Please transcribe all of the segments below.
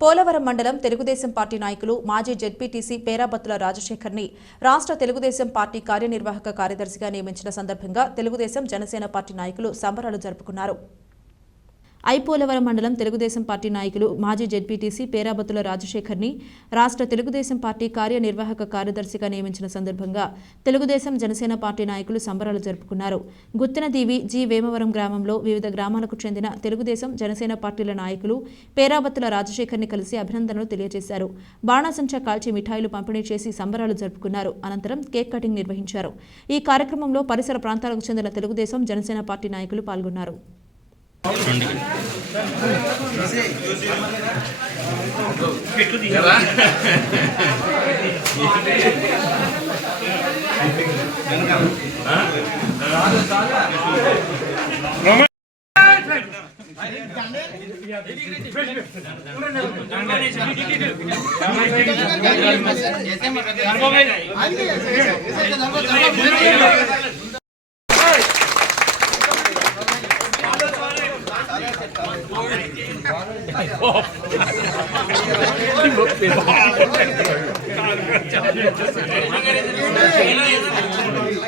పోలవరం మండలం తెలుగుదేశం పార్టీ నాయకులు మాజీ జెడ్పీటీసీ పేరాబత్తుల రాజశేఖర్ని రాష్ట్ర తెలుగుదేశం పార్టీ కార్యనిర్వాహక కార్యదర్శిగా నియమించిన సందర్భంగా తెలుగుదేశం జనసేన పార్టీ నాయకులు సంబరాలు జరుపుకున్నారు. ఐపోలవరం మండలం తెలుగుదేశం పార్టీ నాయకులు మాజీ జెడ్పీటీసీ పేరాబత్తుల రాజశేఖర్ని రాష్ట్ర తెలుగుదేశం పార్టీ కార్యనిర్వాహక కార్యదర్శిగా నియమించిన సందర్భంగా తెలుగుదేశం జనసేన పార్టీ నాయకులు సంబరాలు జరుపుకున్నారు. గుత్తెనదీవి జి వేమవరం గ్రామంలో వివిధ గ్రామాలకు చెందిన తెలుగుదేశం జనసేన పార్టీల నాయకులు పేరాబత్తుల రాజశేఖర్ని కలిసి అభినందనలు తెలియజేశారు. బాణాసంచా కాల్చి మిఠాయిలు పంపిణీ చేసి సంబరాలు జరుపుకున్నారు. అనంతరం కేక్ కటింగ్ నిర్వహించారు. ఈ కార్యక్రమంలో పరిసర ప్రాంతాలకు చెందిన తెలుగుదేశం జనసేన పార్టీ నాయకులు పాల్గొన్నారు. जैसे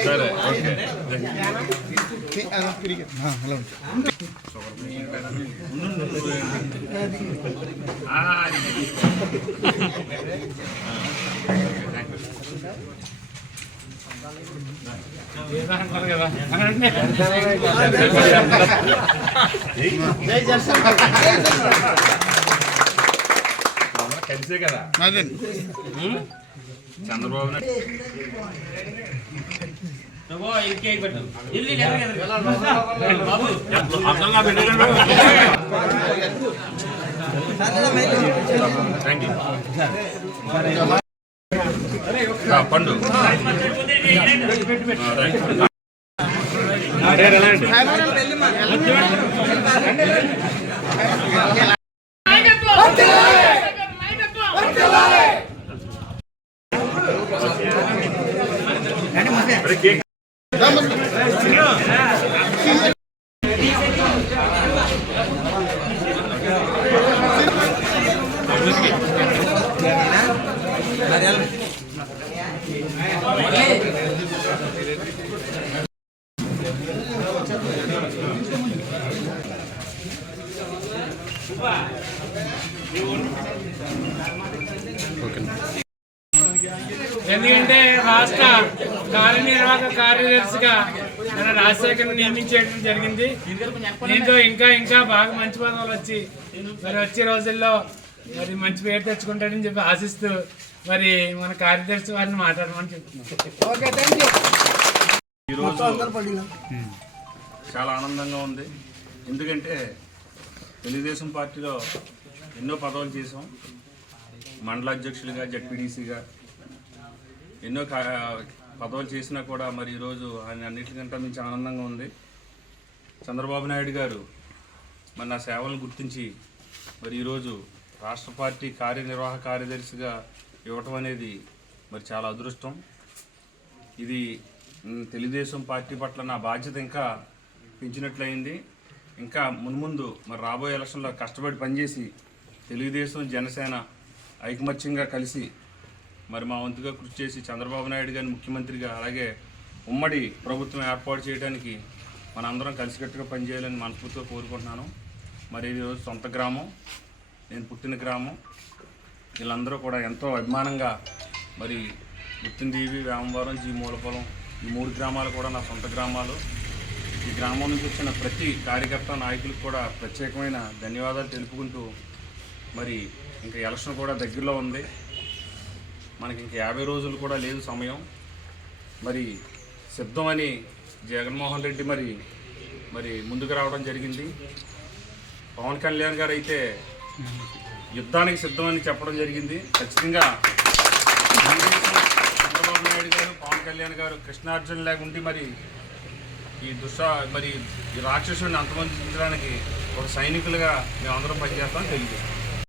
సరే హలో కలిసే కదా చంద్రబాబు నాయుడు. థ్యాంక్ యూ ఆ, పండు. ఎందుకంటే రాష్ట్ర కార్యనిర్వాహక కార్యదర్శిగా మన రాజశేఖర్ నియమించడం జరిగింది. దీంతో ఇంకా ఇంకా బాగా మంచి పదవులు వచ్చి మరి వచ్చే రోజుల్లో మరి మంచి పేరు తెచ్చుకుంటాడని చెప్పి ఆశిస్తూ మరి మన కార్యదర్శి వారిని మాట్లాడమని చెప్తున్నాం. ఈరోజు చాలా ఆనందంగా ఉంది. ఎందుకంటే తెలుగుదేశం పార్టీలో ఎన్నో పదవులు చేసాం మండల అధ్యక్షులుగా జడ్పీడీసీగా ఎన్నో కా- పదవులు చేసినా కూడా మరి ఈరోజు ఆయన అన్నిటికంటే మించి ఆనందంగా ఉంది. చంద్రబాబు నాయుడు గారు మరి నా సేవలను గుర్తించి మరి ఈరోజు రాష్ట్ర పార్టీ కార్యనిర్వాహక కార్యదర్శిగా ఇవ్వటం అనేది మరి చాలా అదృష్టం. ఇది తెలుగుదేశం పార్టీ పట్ల నా బాధ్యత ఇంకా పెంచినట్లయింది. ఇంకా మున్ముందు మరి రాబోయే ఎలక్షన్లో కష్టపడి పనిచేసి తెలుగుదేశం జనసేన ఐకమత్యంగా కలిసి మరి మా వంతుగా కృషి చేసి చంద్రబాబు నాయుడు గారిని ముఖ్యమంత్రిగా అలాగే ఉమ్మడి ప్రభుత్వం ఏర్పాటు చేయడానికి మనందరం కలిసికట్టుగా పనిచేయాలని మనస్ఫూర్తిగా కోరుకుంటున్నాను. మరి ఇది ఈరోజు సొంత గ్రామం నేను పుట్టిన గ్రామం. వీళ్ళందరూ కూడా ఎంతో అభిమానంగా మరి గుత్తిందీవి వేమవరం జీ మూలపొలం ఈ మూడు గ్రామాలు కూడా నా సొంత గ్రామాలు. ఈ గ్రామం నుంచి వచ్చిన ప్రతి కార్యకర్త నాయకులకు కూడా ప్రత్యేకమైన ధన్యవాదాలు తెలుపుకుంటూ మరి ఇంకా ఎలక్షన్ కూడా దగ్గరలో ఉంది. మనకి ఇంకా యాభై రోజులు కూడా లేదు సమయం. మరి సిద్ధమని జగన్మోహన్ రెడ్డి మరి మరి ముందుకు రావడం జరిగింది. పవన్ కళ్యాణ్ గారు అయితే యుద్ధానికి సిద్ధమని చెప్పడం జరిగింది. ఖచ్చితంగా చంద్రబాబు నాయుడు గారు పవన్ కళ్యాణ్ గారు కృష్ణార్జున్ లాగా ఉండి మరి ఈ దుష్ట మరి ఈ రాక్షసుడిని అంతమందించడానికి ఒక సైనికులుగా మేము అందరం పనిచేస్తామని తెలియజేస్తాం.